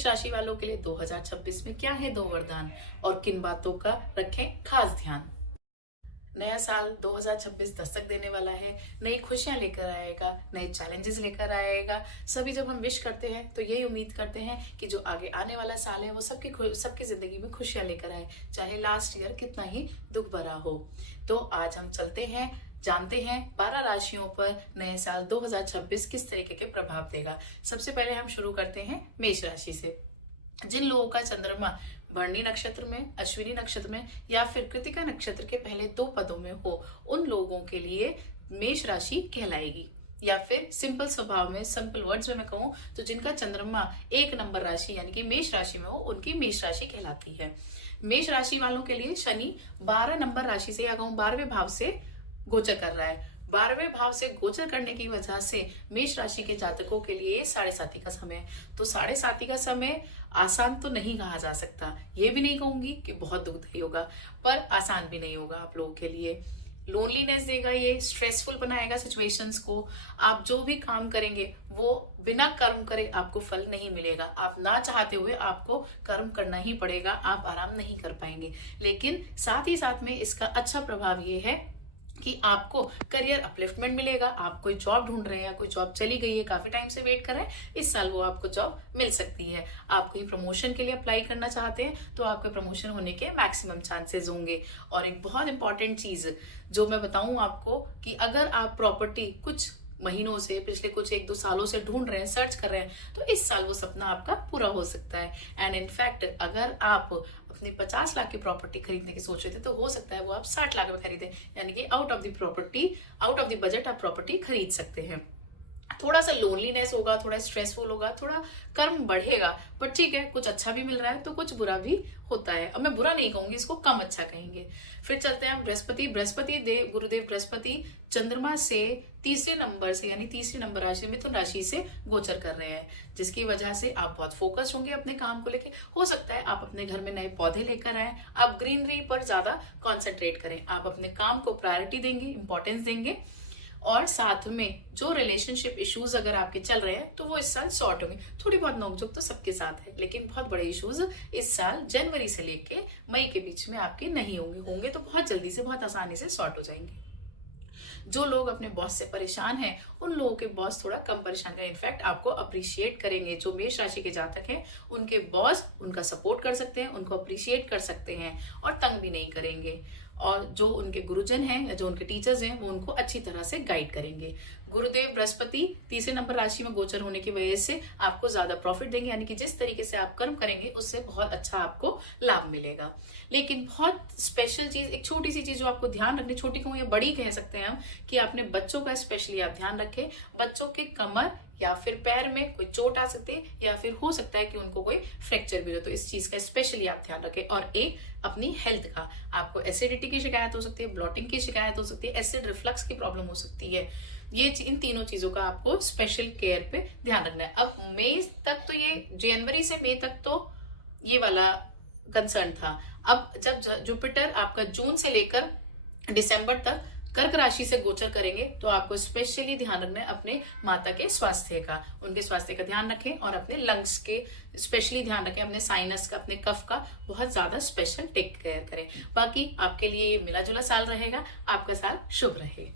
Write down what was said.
मेष राशि वालों के लिए 2026 में क्या है 2 वरदान और किन बातों का रखें खास ध्यान। नया साल 2026 दस्तक देने वाला है, नई खुशियां लेकर आएगा, नए चैलेंजेस लेकर आएगा। सभी जब हम विश करते हैं तो यही उम्मीद करते हैं कि जो आगे आने वाला साल है वो सबकी जिंदगी में खुशियां लेकर आए, चाहे लास्ट ईयर कितना ही दुख भरा हो। तो आज हम चलते हैं, जानते हैं 12 राशियों पर नए साल 2026 किस तरीके के प्रभाव देगा। सबसे पहले हम शुरू करते हैं मेष राशि से। जिन लोगों का चंद्रमा भरणी नक्षत्र में, अश्विनी नक्षत्र में या फिर कृतिका नक्षत्र के पहले 2 पदों में हो, उन लोगों के लिए मेष राशि कहलाएगी। या फिर सिंपल स्वभाव में, सिंपल वर्ड्स में मैं कहूं तो जिनका चंद्रमा 1 नंबर राशि यानी कि मेष राशि में हो, उनकी मेष राशि कहलाती है। मेष राशि वालों के लिए शनि 12 नंबर राशि से या कहूं 12वें भाव से गोचर कर रहा है। 12वें भाव से गोचर करने की वजह से मेष राशि के जातकों के लिए 7:30 का समय है। तो 7:30 का समय आसान तो नहीं कहा जा सकता, ये भी नहीं कहूंगी कि बहुत दुखदायी होगा, पर आसान भी नहीं होगा आप लोगों के लिए। लोनलीनेस देगा, ये स्ट्रेसफुल बनाएगा सिचुएशंस को। आप जो भी काम करेंगे वो बिना कर्म करे आपको फल नहीं मिलेगा। आप ना चाहते हुए आपको कर्म करना ही पड़ेगा, आप आराम नहीं कर पाएंगे। लेकिन साथ ही साथ में इसका अच्छा प्रभाव ये है कि आपको करियर अपलिफ्टमेंट मिलेगा। आप कोई जॉब ढूंढ रहे हैं या कोई जॉब चली गई है, काफी टाइम से वेट कर रहे हैं, इस साल वो आपको जॉब मिल सकती है। आप कहीं प्रमोशन के लिए अप्लाई करना चाहते हैं तो आपके प्रमोशन होने के मैक्सिमम चांसेस होंगे। और एक बहुत इंपॉर्टेंट चीज जो मैं बताऊं आपको कि अगर आप प्रॉपर्टी कुछ महीनों से, पिछले कुछ 1-2 सालों से ढूंढ रहे हैं, सर्च कर रहे हैं, तो इस साल वो सपना आपका पूरा हो सकता है। एंड इनफैक्ट अगर आप अपनी 50 लाख की प्रॉपर्टी खरीदने की सोच रहे थे तो हो सकता है वो आप 60 लाख में खरीदें, यानी कि आउट ऑफ द बजट आप प्रॉपर्टी खरीद सकते हैं। थोड़ा सा लोनलीनेस होगा, थोड़ा स्ट्रेसफुल होगा, थोड़ा कर्म बढ़ेगा, पर ठीक है, कुछ अच्छा भी मिल रहा है तो कुछ बुरा भी होता है। अब मैं बुरा नहीं कहूंगी, इसको कम अच्छा कहेंगे। फिर चलते हैं हम गुरुदेव बृहस्पति चंद्रमा से 3 नंबर से यानी 3 नंबर राशि मिथुन राशि से गोचर कर रहे हैं, जिसकी वजह से आप बहुत फोकस होंगे अपने काम को लेके। हो सकता है आप अपने घर में नए पौधे लेकर आए, आप ग्रीनरी पर ज्यादा कॉन्सेंट्रेट करें, आप अपने काम को प्रायोरिटी देंगे, इंपॉर्टेंस देंगे। और साथ में जो रिलेशनशिप इश्यूज अगर आपके चल रहे हैं तो वो इस साल सॉर्ट होंगे। थोड़ी बहुत नोकझोंक तो सबके साथ है, लेकिन बहुत बड़े इश्यूज इस साल जनवरी से लेके मई के बीच में आपके नहीं होंगे तो बहुत जल्दी से, बहुत आसानी से सॉर्ट हो जाएंगे। जो लोग अपने बॉस से परेशान हैं, उन लोगों के बॉस थोड़ा कम परेशान करें, इनफैक्ट आपको अप्रिशिएट करेंगे। जो मेष राशि के जातक हैं उनके बॉस उनका सपोर्ट कर सकते हैं, उनको अप्रिशिएट कर सकते हैं और तंग भी नहीं करेंगे। और जो उनके गुरुजन हैं या जो उनके टीचर्स हैं वो उनको अच्छी तरह से गाइड करेंगे। गुरुदेव बृहस्पति 3 नंबर राशि में गोचर होने की वजह से आपको ज्यादा प्रॉफिट देंगे, यानी कि जिस तरीके से आप कर्म करेंगे उससे बहुत अच्छा आपको लाभ मिलेगा। लेकिन बहुत स्पेशल चीज, एक छोटी सी चीज जो आपको ध्यान रखनी, छोटी कहूं या बड़ी कह सकते हैं हम, कि आपने बच्चों का स्पेशली आप ध्यान रखें। बच्चों के कमर या फिर पैर में कोई चोट आ सकती है या फिर हो सकता है कि उनको कोई फ्रैक्चर भी हो, तो इस चीज का स्पेशली आप ध्यान रखें। और एक अपनी हेल्थ का, आपको एसिडिटी की शिकायत हो सकती है, ब्लॉटिंग की शिकायत हो सकती है, एसिड रिफ्लक्स की प्रॉब्लम हो सकती है। इन तीनों चीजों का आपको स्पेशल केयर पे ध्यान रखना है। अब मई तक तो ये, जनवरी से मई तक तो ये वाला कंसर्न था। अब जब जुपिटर आपका जून से लेकर दिसंबर तक कर्क राशि से गोचर करेंगे तो आपको स्पेशली ध्यान रखना है अपने माता के स्वास्थ्य का। उनके स्वास्थ्य का ध्यान रखें और अपने लंग्स के स्पेशली ध्यान रखें, अपने साइनस का, अपने कफ का बहुत ज्यादा स्पेशल टेक केयर करें। बाकी आपके लिए मिला जुला साल रहेगा, आपका साल शुभ रहे।